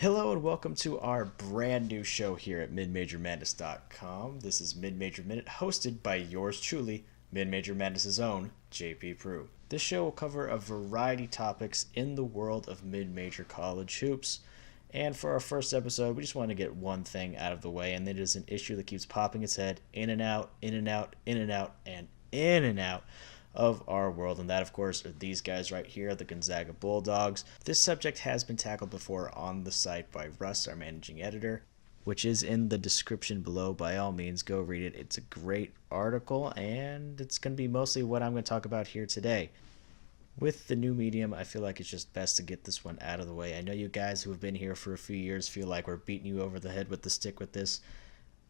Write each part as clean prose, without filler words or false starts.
Hello and welcome to our brand new show here at MidMajorMadness.com. This is Mid Major Minute, hosted by yours truly, Mid Major Madness's own JP Prue. This show will cover a variety of topics in the world of mid-major college hoops. And for our first episode, we just want to get one thing out of the way, and it is an issue that keeps popping its head in and out, in and out, in and out, and in and out of our world, and that of course are these guys right here, the Gonzaga Bulldogs. This subject has been tackled before on the site by Russ, our managing editor, which is in the description below. By all means, go read it. It's a great article, and it's going to be mostly what I'm going to talk about here today. With the new medium, I feel like it's just best to get this one out of the way. I know you guys who have been here for a few years feel like we're beating you over the head with the stick with this.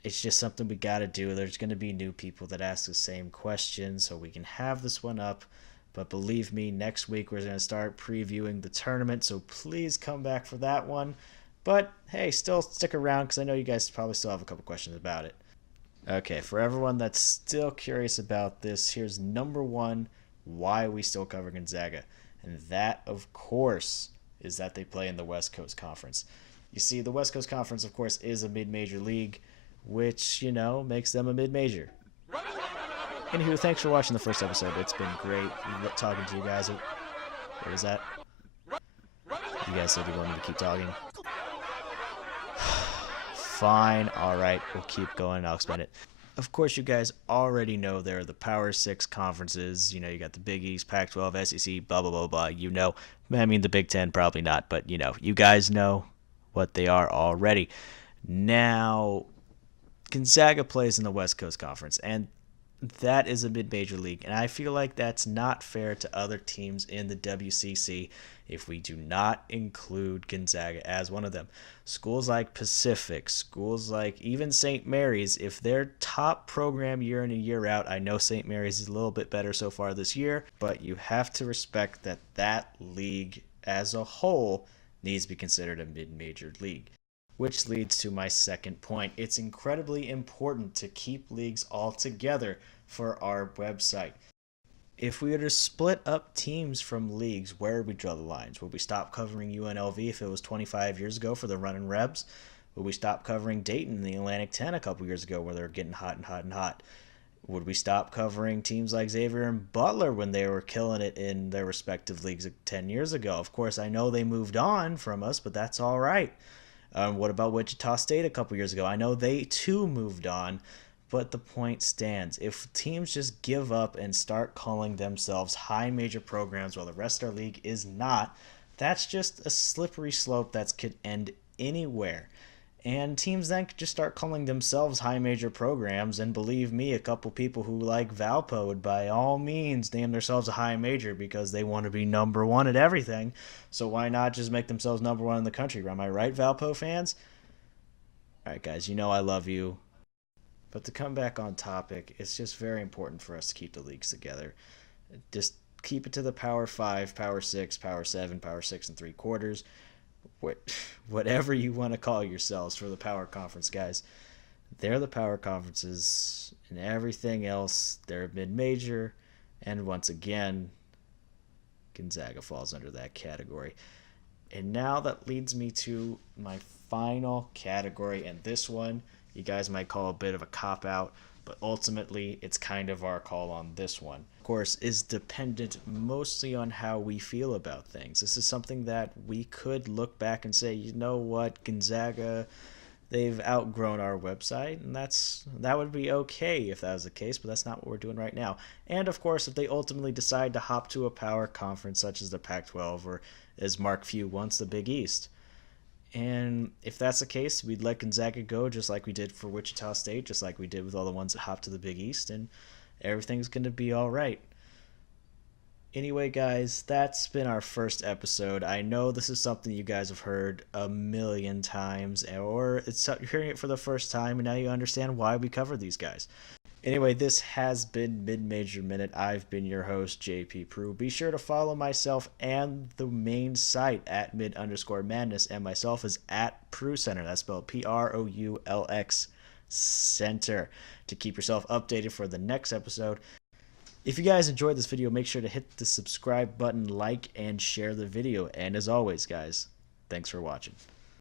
It's just something we got to do. There's going to be new people that ask the same question, so we can have this one up. But believe me, next week we're going to start previewing the tournament, so please come back for that one. But hey, still stick around because I know you guys probably still have a couple questions about it. Okay, for everyone that's still curious about this, here's number one, why we still cover Gonzaga. And that, of course, is that they play in the West Coast Conference. You see, the West Coast Conference, of course, is a mid-major league, which, you know, makes them a mid-major. Anywho, thanks for watching the first episode. It's been great talking to you guys. What was that? You guys said you wanted to keep talking. Fine. All right. We'll keep going. I'll explain it. Of course, you guys already know there are the Power 6 conferences. You know, you got the Big East, Pac-12, SEC, blah, blah, blah, blah. You know. I mean, the Big Ten, probably not. But, you know, you guys know what they are already. Now, Gonzaga plays in the West Coast Conference, and that is a mid-major league, and I feel like that's not fair to other teams in the WCC if we do not include Gonzaga as one of them. Schools like Pacific, schools like even St. Mary's, if they're top program year in and year out, I know St. Mary's is a little bit better so far this year, but you have to respect that that league as a whole needs to be considered a mid-major league. Which leads to my second point. It's incredibly important to keep leagues all together for our website. If we were to split up teams from leagues, where would we draw the lines? Would we stop covering UNLV if it was 25 years ago for the Runnin' Rebs? Would we stop covering Dayton in the Atlantic 10 a couple years ago where they're getting hot and hot and hot? Would we stop covering teams like Xavier and Butler when they were killing it in their respective leagues 10 years ago? Of course, I know they moved on from us, but that's all right. What about Wichita State a couple years ago? I know they too moved on, but the point stands. If teams just give up and start calling themselves high major programs while the rest of our league is not, that's just a slippery slope that could end anywhere. And teams then could just start calling themselves high major programs, and believe me, a couple people who like Valpo would by all means name themselves a high major because they want to be number one at everything. So why not just make themselves number one in the country? Am I right, Valpo fans? Alright guys, you know I love you. But to come back on topic, it's just very important for us to keep the leagues together. Just keep it to the Power 5, Power 6, Power 7, Power 6 and 3/4. Whatever you want to call yourselves for the power conference, guys. They're the power conferences, and everything else, they're mid-major, and once again, Gonzaga falls under that category. And now that leads me to my final category, and this one you guys might call a bit of a cop-out, but ultimately it's kind of our call on this one. Of course, is dependent mostly on how we feel about things. This is something that we could look back and say, you know what, Gonzaga, they've outgrown our website, and that would be okay if that was the case, but that's not what we're doing right now. And of course, if they ultimately decide to hop to a power conference such as the Pac-12 or, as Mark Few wants, the Big East. And if that's the case, we'd let Gonzaga go just like we did for Wichita State, just like we did with all the ones that hopped to the Big East, and everything's going to be all right. Anyway, guys, that's been our first episode. I know this is something you guys have heard a million times, or you're hearing it for the first time, and now you understand why we cover these guys. Anyway, this has been Mid-Major Minute. I've been your host, JP Prue. Be sure to follow myself and the main site at mid_madness, and myself is at Prue Center. That's spelled Proulx Center, to keep yourself updated for the next episode. If you guys enjoyed this video, make sure to hit the subscribe button, like, and share the video. And as always, guys, thanks for watching.